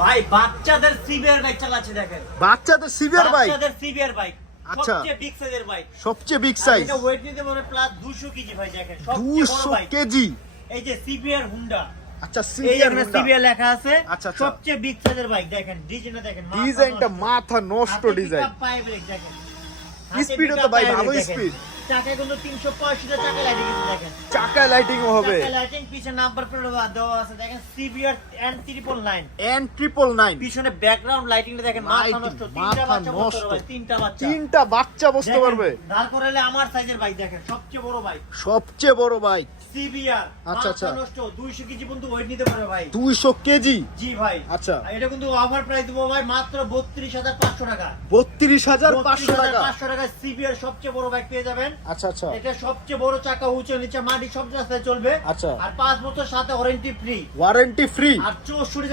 ভাই বাচ্চাদের severe bike চালাচ্ছে দেখেন, বাচ্চাদের সিভিয়ার বাইক। বাচ্চাদের সিভিয়ার বাইক, আচ্ছা। সবচেয়ে বিগ সাইজের বাইক, সবচেয়ে বিগ সাইজ। এটা ওয়েট নিতে পারে প্লাস 200 কেজি ভাই দেখেন, সবচেয়ে বড় 200 বাইক। কেজি। এই যে সিভিয়ার হুন্ডা, আচ্ছা এই সিভিয়ার যে হুন্ডা। সিভিয়ার লেখা আছে, আচ্ছা, আচ্ছা। সবচেয়ে বিগ সাইজের বাইক দেখেন, ডিজাইনটা দেখেন, ডিজাইনটা মাথা নষ্ট ডিজাইন। পায়ে ব্রেক দেখেন, স্পিডও তো ভাই ভালো স্পিড। চাকায় কিন্তু 365 টা চাকা লাইটিং আছে দেখেন, চাকায় লাইটিংও হবে। চাকায় লাইটিং, পিছনে নাম্বার প্লেট দেওয়া আছে দেখেন, সিভিয়ার N999, N999। পিছনে ব্যাকগ্রাউন্ড লাইটিংটা দেখেন, মাথা নষ্ট, তিনটা মাথা বাচ্চা বসতে নষ্ট। পারবে, তিনটা বাচ্চা, তিনটা বাচ্চা বসতে পারবে। দাঁড় করালে আমার সাইজের বাইক দেখেন, সবচেয়ে বড় বাইক, সবচেয়ে বড় বাইক। সিভিয়ার, আচ্ছা, আচ্ছা। মাথা নষ্ট, 200 কেজি পর্যন্ত ওয়েট নিতে পারে ভাই। 200 কেজি। জি ভাই। আচ্ছা। এটা কিন্তু অফার প্রাইস দেবো ভাই মাত্র 32,500 টাকা। 32,500 টাকা। 32,500 টাকা সিভিয়ার সবচেয়ে বড় বাইক পেয়ে যাবেন। আচ্ছা আচ্ছা। এটা সবচেয়ে বড় চাকা, উঁচু নিচে মাটি সব রাস্তায় চলবে। আচ্ছা। আর 5 বছর সাথে ওয়ারেন্টি ফ্রি। Warranty free. আর 64